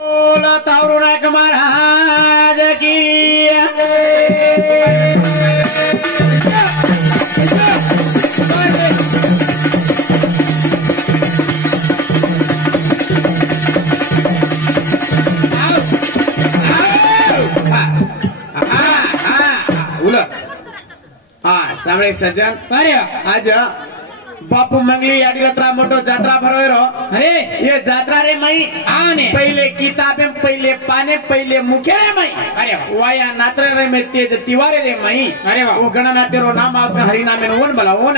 बोला तावरुनाक महाराज की सामने सज्जन आज बापू मंगली याडी रत्रा मोटो जात्रा भरवेरो अरे ये जात्रा रे मई आने पहिले किताबे पहिले पाने पहिले मुखे रे मई अरे वाया नात्र रे में तेज तिवारे रे मई अरे वाह वो गणना तेरो नाम आपका हरि नाम में ओन भला ओन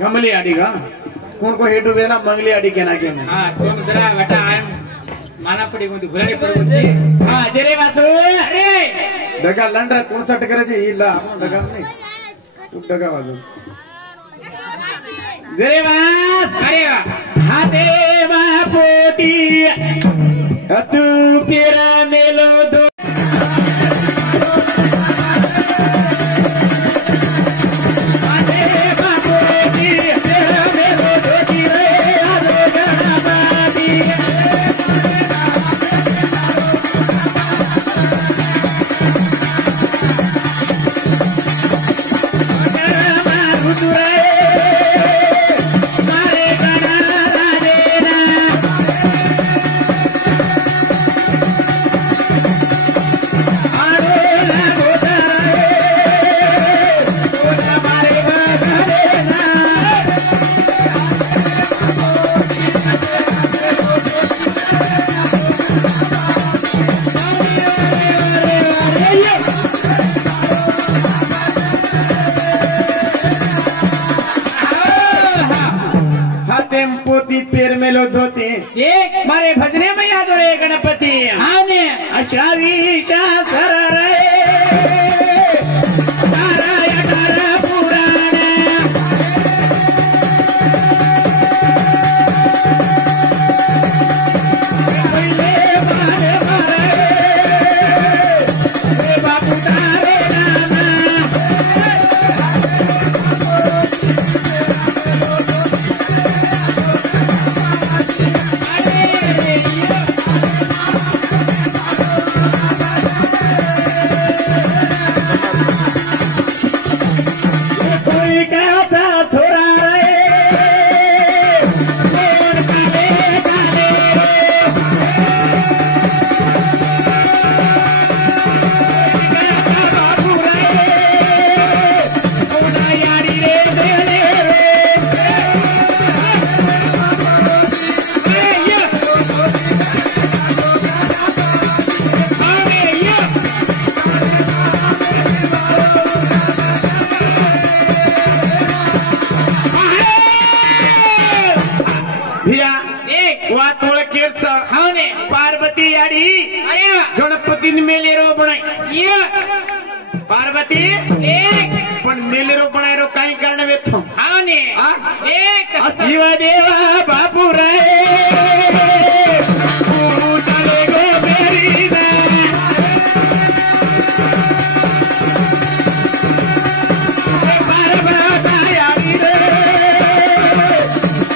गमली आडी का कौन को हेटू बेला मंगली आडी के ना के में हां तुम जरा बेटा आय माना पड़ी कोणती घुराडी पडवची हां जरे वासू अरे डगा लंडर 59 करायची इला डगा नाही तू डगा वाजव जरे वास अरे हा देवा पोटी तू तेरा मेलो दो पोती पेर मेलो धोते एक मारे भजने में याद रे गणपति आने अशा विशा सर रे सारा यटारा पुराण पहिले मारे मारे रे बापू तारे नाना पार्वती याडी गणपती मेलेरो बनाई पार्वती एक पण मेलेरो बनायरो काही कारण वेथो हाने एक शिव देवा बापू रे तू चले गो मेरी ना पार्वती याडी रे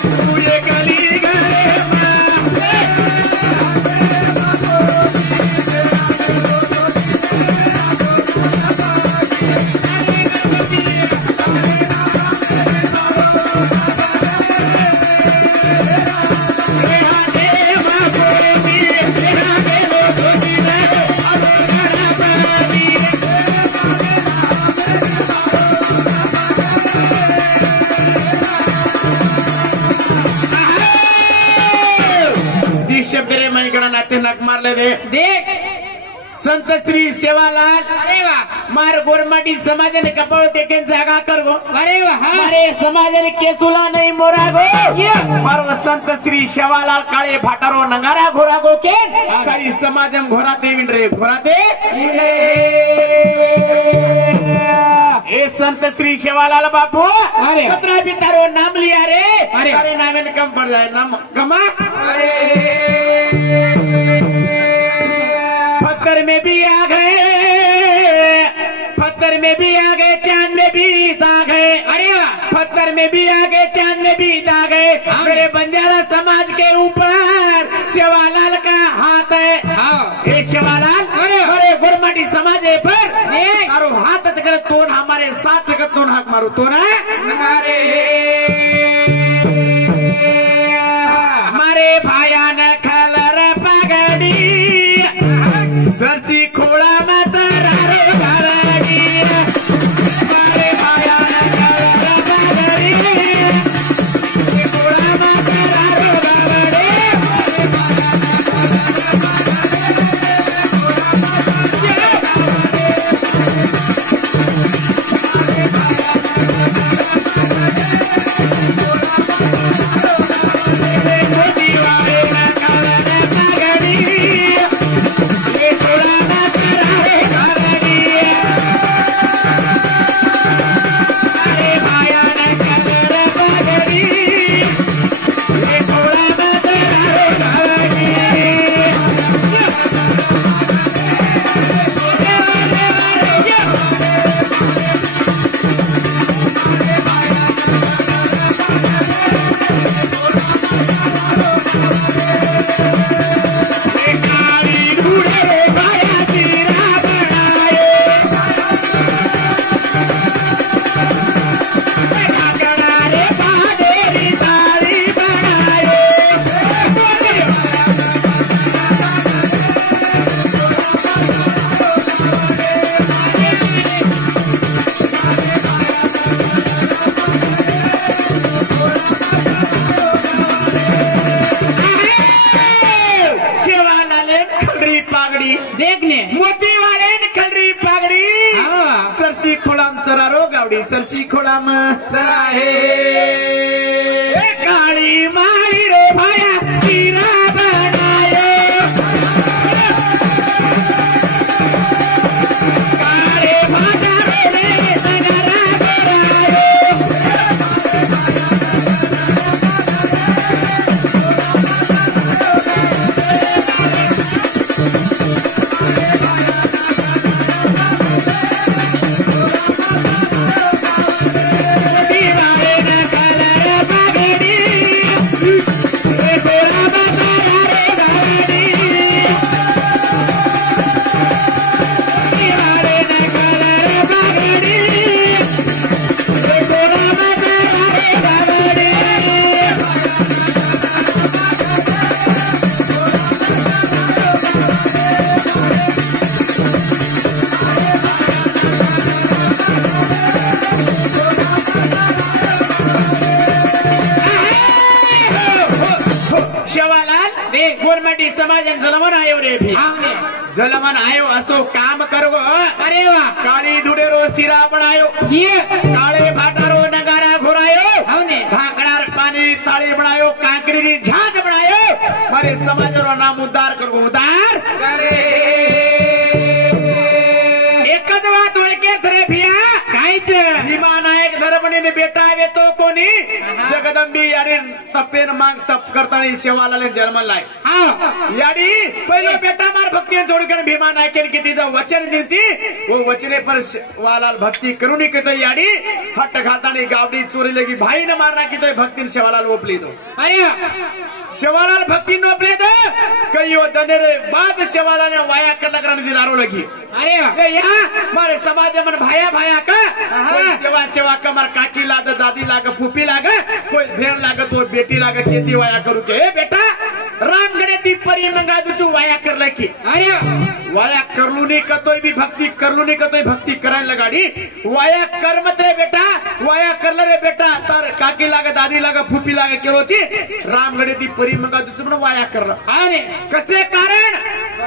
तू ये गली गले शब्द रे मणिकडा नाते नक मारले दे देख संत श्री सेवालाल अरे वाह मार गोरमाटी समाजने कपाळ टेकेन जागा कर गो अरे वाह मारे समाजने केसुला नहीं मोरा गो मारो संत श्री सेवालाल काळे भाटारो नंगारा घोरा गो के सारी समाजम घोरा देविन रे घोरा दे ए संत श्री सेवालाल बापू अरे पत्रा भी तारो नाम लिया रे अरे नाम में कम पड़ जाए नाम कमा अरे पत्थर में भी आ गए पत्थर में भी आ गए चांद में भी दाग है अरे पत्थर में भी आ गए, चांद में भी आ गए। मेरे बंजारा समाज के ऊपर सेवालाल का हाथ है। ये सेवालाल मेरे गुरमाटी समाज पर तारो हाथ कर तो हमारे साथ का तो हाथ मारो तो ना हमारे भाया न खलर पगड़ी सरसी खोड़ा में चरारो गाड़ी हमारे भाया न खलर पगड़ी खोड़ा में चरारो गाड़ी देखने मोती वाले खलरी पागड़ी सरसी खोलाम चरारो गावड़ी सरसी खोलाम चराहे काली मारी रे भाया सीरा बनाए काले भाजा रे नगरा कराए गोरमाटी समाज जलमन आयो रे भी जलमन आयो असो काम करवो अरे वाह काली धुडेरो सिरा बनायो ये काले भाटारो नगारा घोरायो भाकड़ार पानी ताली बनायो कांकरी झांझ बनायो मारे समाजरो नाम उद्धार करवो उद्धार करे एक ज वात ओळखे रे भिया कायच भीमा नायक धर्मणी बेटा आवे तो कोणी जगदंबी यारी तपेन मांग तप करतानी सेवालाले जन्मलाय याडी पहिलो बेटा मार भक्ती जोडकर भीमा नायक की तिचं वचन दिलती वो वचने पर सेवालाल भक्ती करून की तो याडी हट्ट घातानी गावडी चोरी लगी भाई न मारना की तो भक्ती सेवालाल ओपली दो सेवालाल भक्ति नोपले दो कईयो दनेरे बाद सेवालाल ने वाया कर लगरान जिरारो लगी अरे यहाँ मारे समाज मन भाया भाया का कोई सेवा सेवा का मार काकी लाग दादी लाग फूफी लाग कोई भेड़ लाग तो बेटी लाग खेती वाया करू के बेटा रामगढ़े ती परी मंगा दुचू वाया कर लकी अरे वाया करलू नहीं कतोय भी भक्ति करलू नहीं कतोय भक्ति करायला लगाडी वाया कर मत रे बेटा वाया करले रे बेटा तार काकी लाग दादी लाग फूफी लाग केरोची रामगढ़े ती परी मंगा दुचू पण वाया करला अरे कसे कारण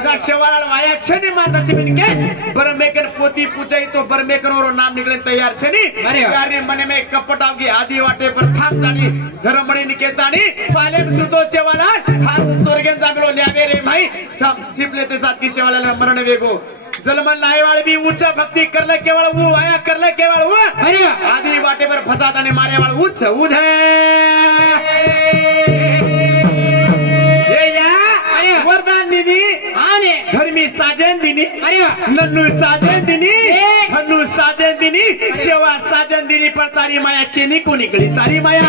दा शेवालाल वाया छने मारता छे बिनके बरमेकर पोती पूछाई तो बरमेकर और नाम निकले तैयार छे नी यारी मने में कपट आवगी आदि वाटे पर थाम जानी धर्मणी निकेतानी पाले सुतो सेवालाल हाथ स्वर्गेन जागलो न्यावे रे भाई चिपले ते साथ की सेवालाल मरण वेगो जलमन लाए वाले भी ऊंचा भक्ति करले केवल वो आया करले केवल वो अरे आदि वाटे पर फसाताने मारे वाला ऊंच ऊझ वरदान दिनी आने धर्मी साजन दिनी अरे नन्नू साजन दिनी हन्नू साजन दिनी सेवा साजन दिनी पड़ता तारी माया केनी को निकली तारी माया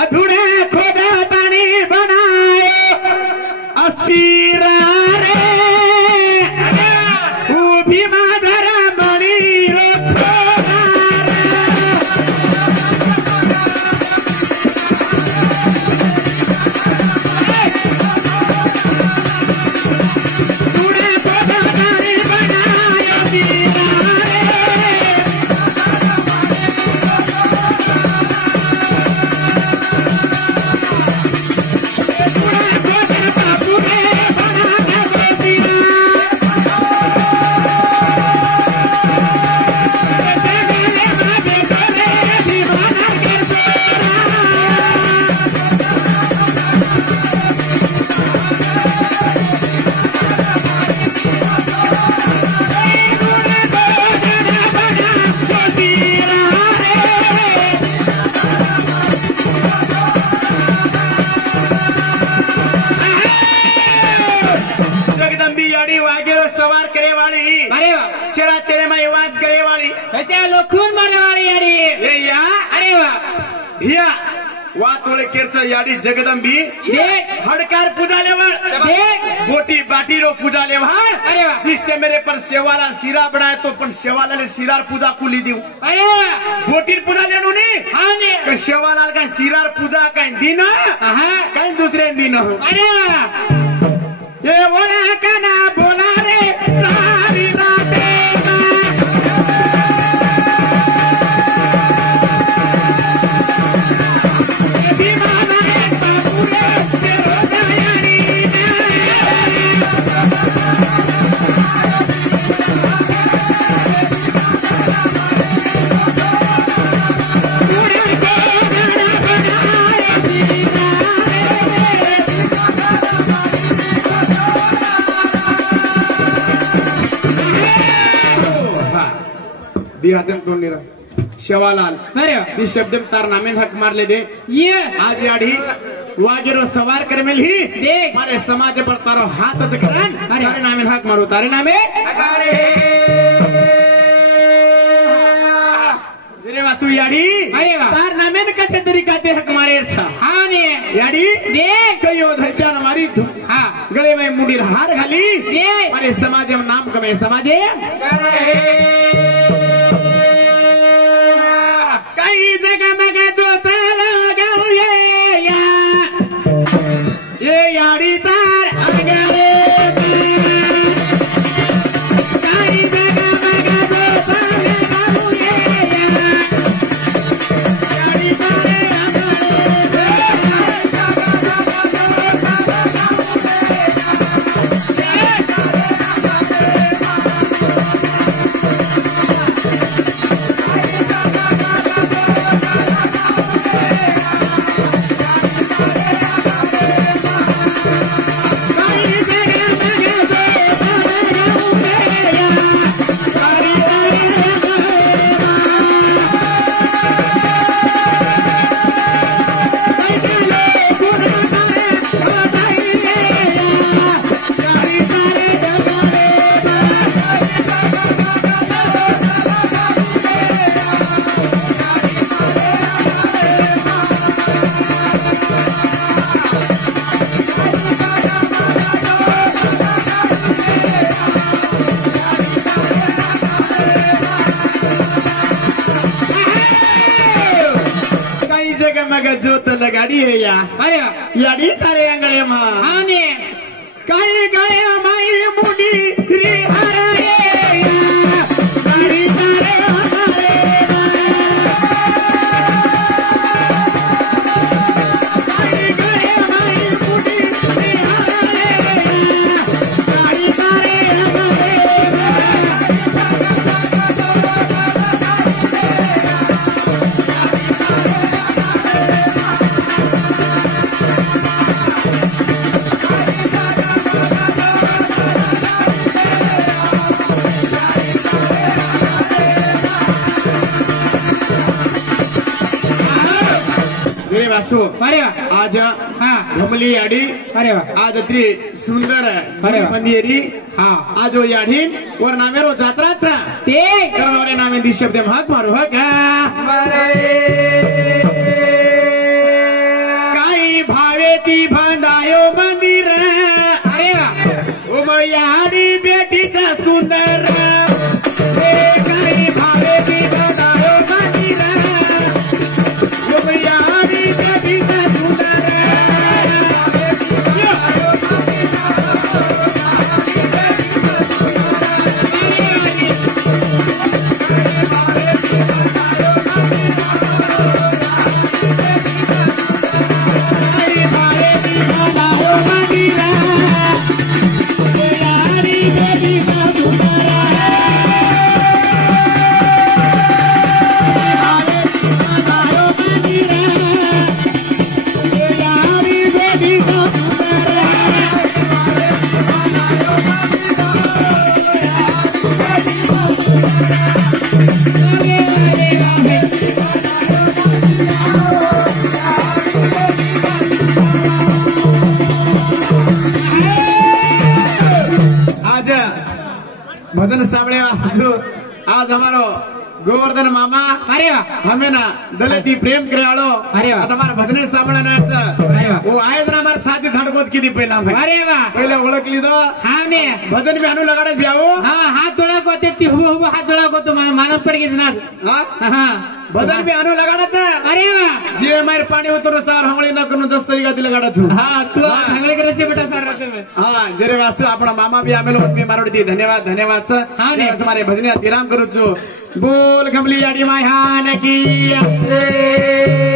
अधूरे खोदा तानी बनाए असीरा रे उभी माधरा मणि रो चेरा चेरे में वास करे वाली लोखून मारे वाली याडी ये या अरे वा हिया वातोळे केरचा याडी जगदंबी हड़कार पूजा लेवल बोटी बाटी रो पूजा लेवल अरे वा जिससे मेरे पर शेवाला सिरा बढ़ाए तो पण शेवाला ने सिरार पूजा कुली दी अरे बोटी पूजा लेनो नी हाँ ने का शेवाला का सिरार पूजा का दिन कहीं दूसरे दिन अरे ये बोला कना बोला रे सारी रातें शेवालाल ती शब्द तार नामे हक मारले दे ये आज याडी वागेरो सवार कर मेल ही देख मारे समाज पर तारो हाथ करन तारे नामे हक मारो तारे नामे जरे वासु याडी तार नामे न कसे तरीका ते हक मारे छ हां ने याडी देख कयो धैत्या न मारी हां गळे में मुंडीर हार घाली देख मारे समाज में नाम कमे समाजे कई जगह मग तो लगाओ ये याड़ी तार अगले कई जगह मग तो लगाओ याड़ी तार जोत लगाड़ी है या याड़ी तारे अंगड़े मां कई गए माई मुंडी रे हराए गाड़ी तारे हमारे कई गए माई मुंडी रे हराए गाड़ी तारे हमारे आज घमली याडी आज त्री सुंदर अरे वा. मंदिरी हा आजो याढीन वर नामेरो जात्राचा ते करणारे नामे दी शब्द हाक मारू हा का काही भावे ती भंडायो मंदिर अरे वा उमयाडी बेटीचा सुंदर काही भावे ती भंडायो मंदिर उमयाडी बेटीचा सुंदर भजन सामने आज हमारो गोवर्धन मामा अरे वा हमें ना दलिती प्रेम कराळो अरे वा. आता हमारा भजने सामने अरे वा. वो आए ना हमारे साथी धडकोच किती पहिला अरे वा पहिले ओळखली तो हा ने भजन भी आणू लगाडच ब्यावो हा हात जोडा होते ती हुब हुब हात जोडा होतो मानव पडगीच ना हा हा भजन भी आणू लगाडच अरे वा जीवे मार पाणी होतो सर हवळी न करून जस तरी गाती लगाडत हूँ हा तू हंगळे करशे बेटा सर हाँ जरे वास्तव अपना मामा भी आमेलो उनमें मारोड़ी दी धन्यवाद धन्यवाद सर हाँ ने. हमारे भजने तिराम करू बोल कमली आड़ी मायान की